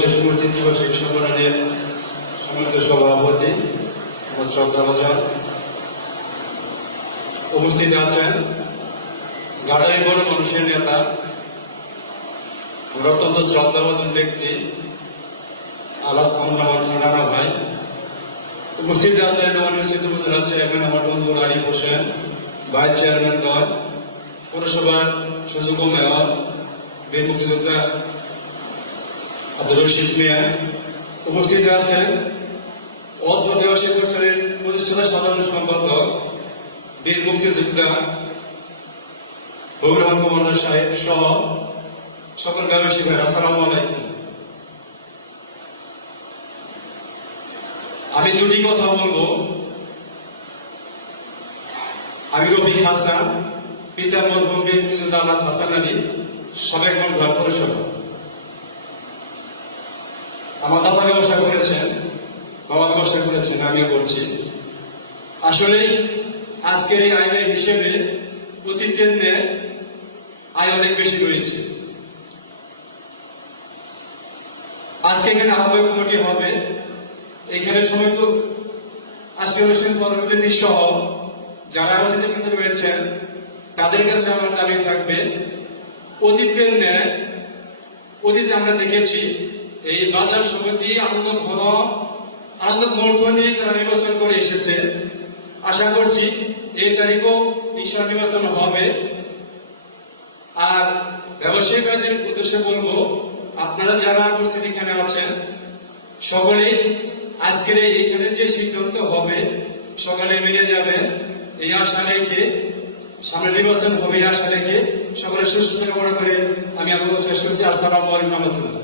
শেষ মূর্তি দিবসের সম্মেলনের সম্মানিত সভাপতি উপস্থিত আছেন গাড়াই বড় মানুষের নেতা, আমার অত্যন্ত শ্রদ্ধাভাজন ব্যক্তি আলাস মোহাম্মদ রানা ভাই। উপস্থিত আছেন আমার উপজেলা চেয়ারম্যান আমার বন্ধু রানী হোসেন, ভাইস চেয়ারম্যান গণ পৌরসভার সুযোগ্য মেয়র, বীর মুক্তিযোদ্ধা আব্দুল উপস্থিত আছেন অর্থ অনুষ্ঠানের প্রতিষ্ঠাতা সাধারণ সম্পাদক বীর মুক্তিযোদ্ধা বগুড়া কমান্ডার সাহেব সহ সকল আমি দুটি কথা বলব আমি রফিক হাসান পিতা মরহুম বীর মুক্তিযোদ্ধা আনাস হাসান আলী সাবেক গ্রাম পরিষদ আমার দাদা ব্যবসা করেছেন, বাবা ব্যবসা করেছেন, আমিও করছি। আসলে আজকের এই আইনের হিসেবে অতীতের ন্যায় আয় অনেক বেশি রয়েছে। আজকে এখানে আহ্বায়ক কমিটি হবে। এখানে সময় তো আজকে অনুষ্ঠান পরবর্তী সহ যারা কিন্তু রয়েছেন, তাদের কাছে আমার দাবি থাকবে, অতীতের ন্যায় অতীতে আমরা দেখেছি এই বাজার সমিতি আনন্দ ঘন আনন্দ মুহূর্ত নিয়ে তারা নির্বাচন করে এসেছে। আশা করছি এই তারিখও ঈশ্বর নির্বাচন হবে। আর ব্যবসায়ীদের উদ্দেশ্যে বলব, আপনারা যারা উপস্থিত এখানে আছেন, সকলেই আজকের এখানে যে সিদ্ধান্ত হবে, সকালে মেনে যাবেন এই আশা রেখে, সামনে নির্বাচন হবে এই আশা রেখে সকলের সুস্থ করে আমি আরও শেষ করছি। আসসালামু আলাইকুম রহমতুল্লাহ।